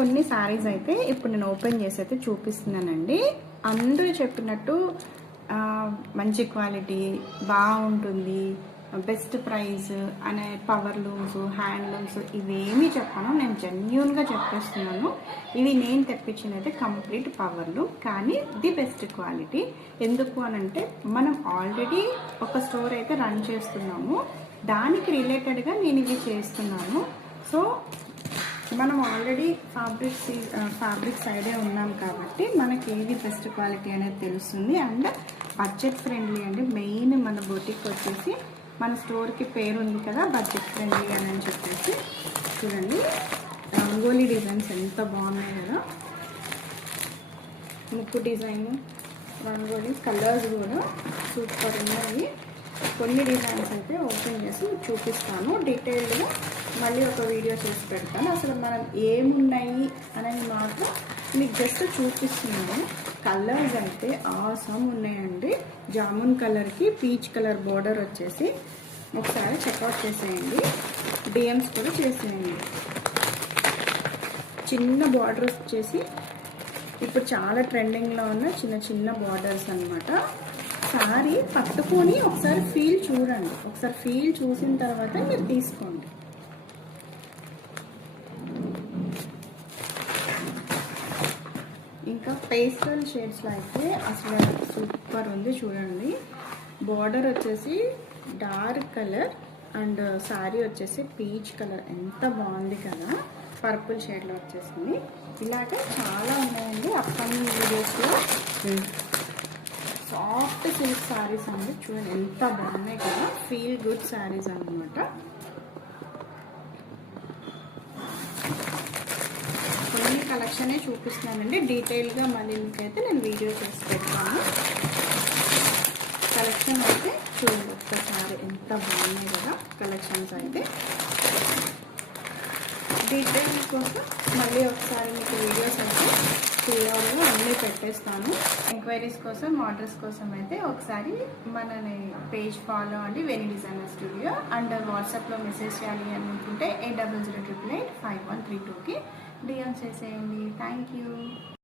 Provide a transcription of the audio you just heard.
కొన్ని శారీస్ అయితే ఇప్పుడు నేను ఓపెన్ చేసి అయితే చూపిస్తున్నానండి. అందరూ చెప్పినట్టు మంచి క్వాలిటీ, బాగుంటుంది, బెస్ట్ ప్రైస్ అనే పవర్ లూమ్స్, హ్యాండ్లూమ్స్ ఇవేమీ చెప్పను. నేను జెన్యూన్గా చెప్పేస్తున్నాను. ఇవి నేను తెప్పించిన అయితే కంప్లీట్ పవర్ లూమ్, కానీ ది బెస్ట్ క్వాలిటీ. ఎందుకు అనంటే మనం ఆల్రెడీ ఒక స్టోర్ అయితే రన్ చేస్తున్నాము, దానికి రిలేటెడ్గా నేను ఇవి చేస్తున్నాను. సో మనం ఆల్రెడీ ఫ్యాబ్రిక్ సైడే ఉన్నాం కాబట్టి మనకి ఏది బెస్ట్ క్వాలిటీ అనేది తెలుస్తుంది. అండ్ బడ్జెట్ ఫ్రెండ్లీ అండి. మెయిన్ మన బొటిక్ వచ్చేసి మన స్టోర్కి పేరు ఉంది కదా బడ్జెట్ ఫ్రెండ్లీ అని చెప్పేసి. చూడండి రంగోలీ డిజైన్స్ ఎంత బాగున్నాయి కదా, ముక్కు డిజైన్, రంగోలీ కలర్స్ కూడా సూపర్ ఉన్నాయి. కొన్ని డిజైన్స్ అయితే ఓపెన్ చేసి చూపిస్తాను డీటెయిల్డ్గా, మళ్ళీ ఒక వీడియో చేసి పెడతాను. అసలు మనం ఏమున్నాయి అనేది మాత్రం మీకు జస్ట్ చూపిస్తున్నాను. కలర్స్ అయితే ఆసమ్ ఉన్నాయండి. జామున్ కలర్కి పీచ్ కలర్ బోర్డర్ వచ్చేసి ఒకసారి చెక్అవుట్ చేసేయండి. డిఎమ్స్ కూడా చేసేయండి. చిన్న బార్డర్స్ వచ్చేసి ఇప్పుడు చాలా ట్రెండింగ్లో ఉన్న చిన్న చిన్న బార్డర్స్ అనమాట. సారీ పట్టుకొని ఒకసారి ఫీల్ చూడండి. ఒకసారి ఫీల్ చూసిన తర్వాత మీరు తీసుకోండి. ఇంకా పేస్టల్ షేడ్స్లో అయితే అసలు సూపర్ ఉంది. చూడండి బార్డర్ వచ్చేసి డార్క్ కలర్ అండ్ శారీ వచ్చేసి పీచ్ కలర్, ఎంత బాగుంది కదా, పర్పుల్ షేడ్లో వచ్చేసింది. ఇలాగే చాలా ఉన్నాయండి అప్కమింగ్ వీడియోస్లో. సాఫ్ట్ సిల్క్ శారీస్ అండి, చూడండి ఎంత బాగున్నాయి కదా, ఫీల్ గుడ్ శారీస్ అన్నమాట. కొన్ని కలెక్షనే చూపిస్తున్నానండి, డీటెయిల్గా మళ్ళీ మీకైతే నేను వీడియో చేసి పెడతాను. కలెక్షన్ అయితే చూడండి ఒక్కసారి ఎంత బాగున్నాయి కదా కలెక్షన్స్ అయితే. డీటెయిల్ కోసం మళ్ళీ ఒకసారి మీకు వీడియోస్ అయితే క్లియర్గా అన్నీ పెట్టేస్తాను. ఎంక్వైరీస్ కోసం, ఆర్డర్స్ కోసం అయితే ఒకసారి మన పేజ్ ఫాలో అండి, వెనీ డిజైనర్ స్టూడియో. అండ్ వాట్సాప్లో మెసేజ్ చేయాలి అనుకుంటే 8008885132కి డిఎం చేసేయండి. Thank you.